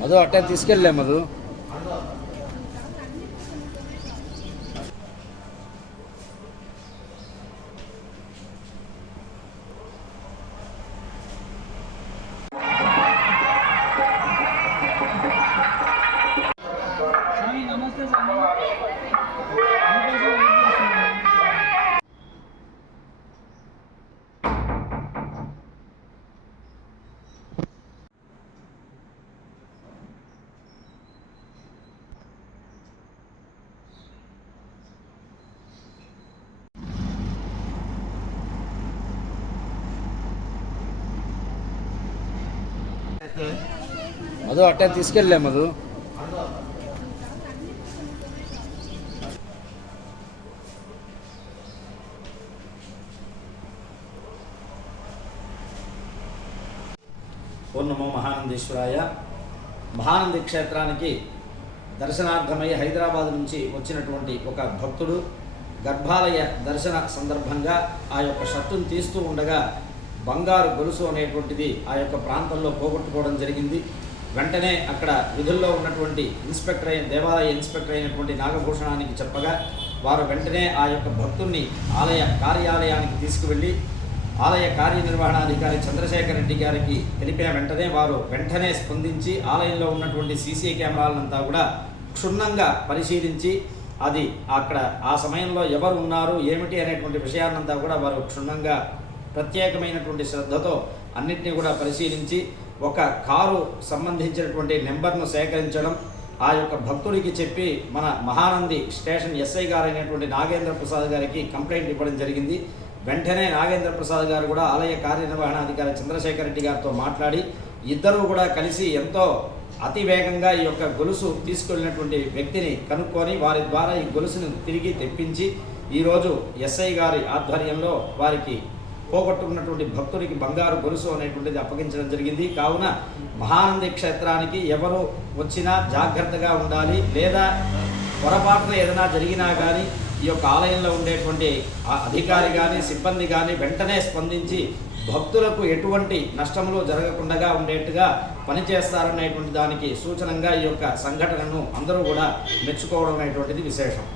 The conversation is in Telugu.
మధు అట్టే తీసుకెళ్ళలే మధు. మధు అట్టే తీసుకెళ్ళలే మధు. ఓం నమో మహానందేశ్వరాయ. మహానంది క్షేత్రానికి దర్శనార్థమై హైదరాబాద్ నుంచి వచ్చినటువంటి ఒక భక్తుడు గర్భాలయ దర్శన సందర్భంగా ఆ యొక్క షర్టును తీస్తూ ఉండగా బంగారు గొలుసు అనేటువంటిది ఆ యొక్క ప్రాంతంలో పోగొట్టుకోవడం జరిగింది. వెంటనే అక్కడ విధుల్లో ఉన్నటువంటి దేవాలయ ఇన్స్పెక్టర్ అయినటువంటి నాగభూషణానికి చెప్పగా వారు వెంటనే ఆ యొక్క భక్తుల్ని ఆలయ కార్యాలయానికి తీసుకువెళ్ళి ఆలయ కార్యనిర్వహణాధికారి చంద్రశేఖర్ రెడ్డి గారికి తెలిపిన వెంటనే వారు వెంటనే స్పందించి ఆలయంలో ఉన్నటువంటి సీసీ కెమెరాలంతా కూడా క్షుణ్ణంగా పరిశీలించి అది అక్కడ ఆ సమయంలో ఎవరు ఉన్నారు ఏమిటి అనేటువంటి విషయాన్నంతా కూడా వారు క్షుణ్ణంగా ప్రత్యేకమైనటువంటి శ్రద్ధతో అన్నింటినీ కూడా పరిశీలించి ఒక కారు సంబంధించినటువంటి నెంబర్ను సేకరించడం, ఆ యొక్క భక్తుడికి చెప్పి మన మహానంది స్టేషన్ ఎస్ఐ గారు అయినటువంటి నాగేంద్ర ప్రసాద్ గారికి కంప్లైంట్ ఇవ్వడం జరిగింది. వెంటనే నాగేంద్ర ప్రసాద్ గారు కూడా ఆలయ కార్యనిర్వహణాధికారి చంద్రశేఖర్ రెడ్డి గారితో మాట్లాడి ఇద్దరూ కూడా కలిసి ఎంతో అతి వేగంగా ఈ యొక్క గొలుసు తీసుకెళ్ళినటువంటి వ్యక్తిని కనుక్కొని వారి ద్వారా ఈ గొలుసును తిరిగి తెప్పించి ఈరోజు ఎస్ఐ గారి ఆధ్వర్యంలో వారికి పోగొట్టుకున్నటువంటి భక్తుడికి బంగారు గొలుసు అనేటువంటిది అప్పగించడం జరిగింది. కావున మహానంది క్షేత్రానికి ఎవరు వచ్చినా జాగ్రత్తగా ఉండాలి. లేదా పొరపాటున ఏదైనా జరిగినా కానీ ఈ యొక్క ఆలయంలో ఉండేటువంటి అధికారి కానీ సిబ్బంది కానీ వెంటనే స్పందించి భక్తులకు ఎటువంటి నష్టములు జరగకుండా ఉండేట్టుగా పనిచేస్తారనేటువంటి దానికి సూచనంగా ఈ యొక్క సంఘటనను అందరూ కూడా మెచ్చుకోవడం అనేటువంటిది విశేషం.